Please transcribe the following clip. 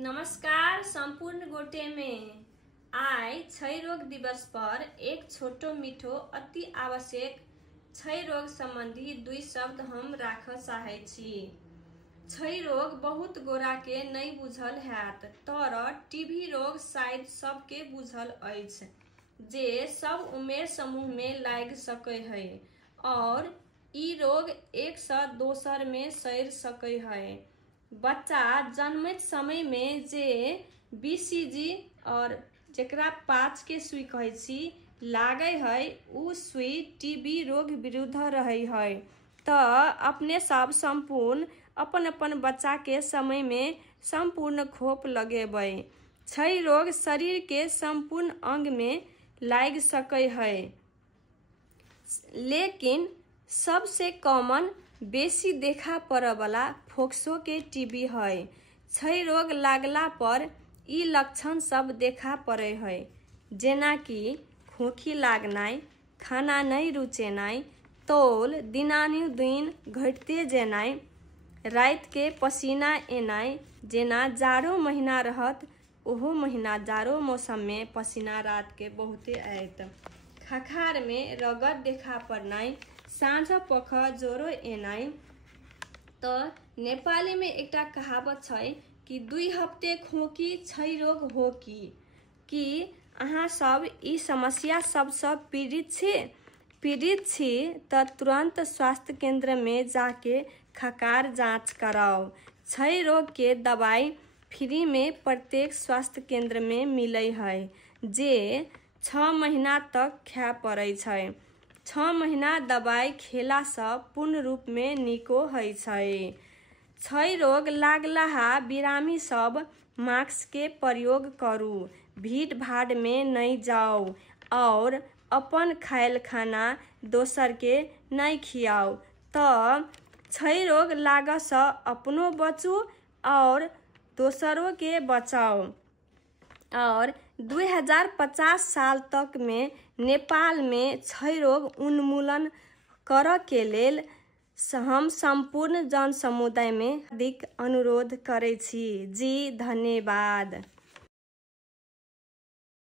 नमस्कार। संपूर्ण गोटे में आइ क्षय रोग दिवस पर एक छोटो मीठो अति आवश्यक क्षय रोग संबंधी 2 शब्द हम राख चाहै छी। क्षय रोग बहुत गोरा के नहीं बुझल हैत, तर टीबी रोग शायद सबके बुझल अछि, जे सब उमेर समूह में लाग सकै है और ई रोग एक से दोसर में सैर सकै है। बच्चा जन्मत समय में जे बीसीजी और जेकरा पाँच के सुई कहै छी लागे है, उ सुई टीबी रोग विरुद्ध रहे है। तो अपने सब संपूर्ण अपन अपन बच्चा के समय में संपूर्ण खोप लगेबै। क्षय रोग शरीर के संपूर्ण अंग में लाग सकै है, लेकिन सबसे कॉमन बेसी देखा पड़े वाला फोक्सो के टीबी है। क्षय रोग लागला पर ई लक्षण सब देखा पड़े है, जेना कि खोखी लागनाइ, खाना नहीं रुचेनाइ, तौल दिनानुदिन घटते जेनाइ, रात के पसीना एनाइ, जेना जाड़ो महीना रहत ओहो महीना जाड़ो मौसम में पसीना रात के बहुते आयत, खखार में रगत देखा पड़नाइ, साँझ पख जोरो एनाइ। तो नेपाली में एकटा कहावत है कि 2 हफ्ते खोकी क्षय रोग हो कि अहाँ सब ई समस्या सबसे पीड़ित छी तो तुरंत स्वास्थ्य केंद्र में जाके खकार जांच कराओ। क्षय रोग के दवाई फ्री में प्रत्येक स्वास्थ्य केंद्र में मिले है, जे 6 महीना तक खाय पड़े छै। 6 महीना दवाई खेला से पूर्ण रूप में निको है छै। क्षय रोग लागलाहा बिरामी सब मास्क के प्रयोग करू, भीड़ भाड़ में नहीं जाओ और अपन खायल खाना दोसर के नहीं खियाओ। तो क्षय रोग लाग से अपनो बचू और दोसरों के बचाओ। और 2050 साल तक में नेपाल में क्षय रोग उन्मूलन कर के लेल हम संपूर्ण जन समुदाय में अधिक अनुरोध करे छी। जी धन्यवाद।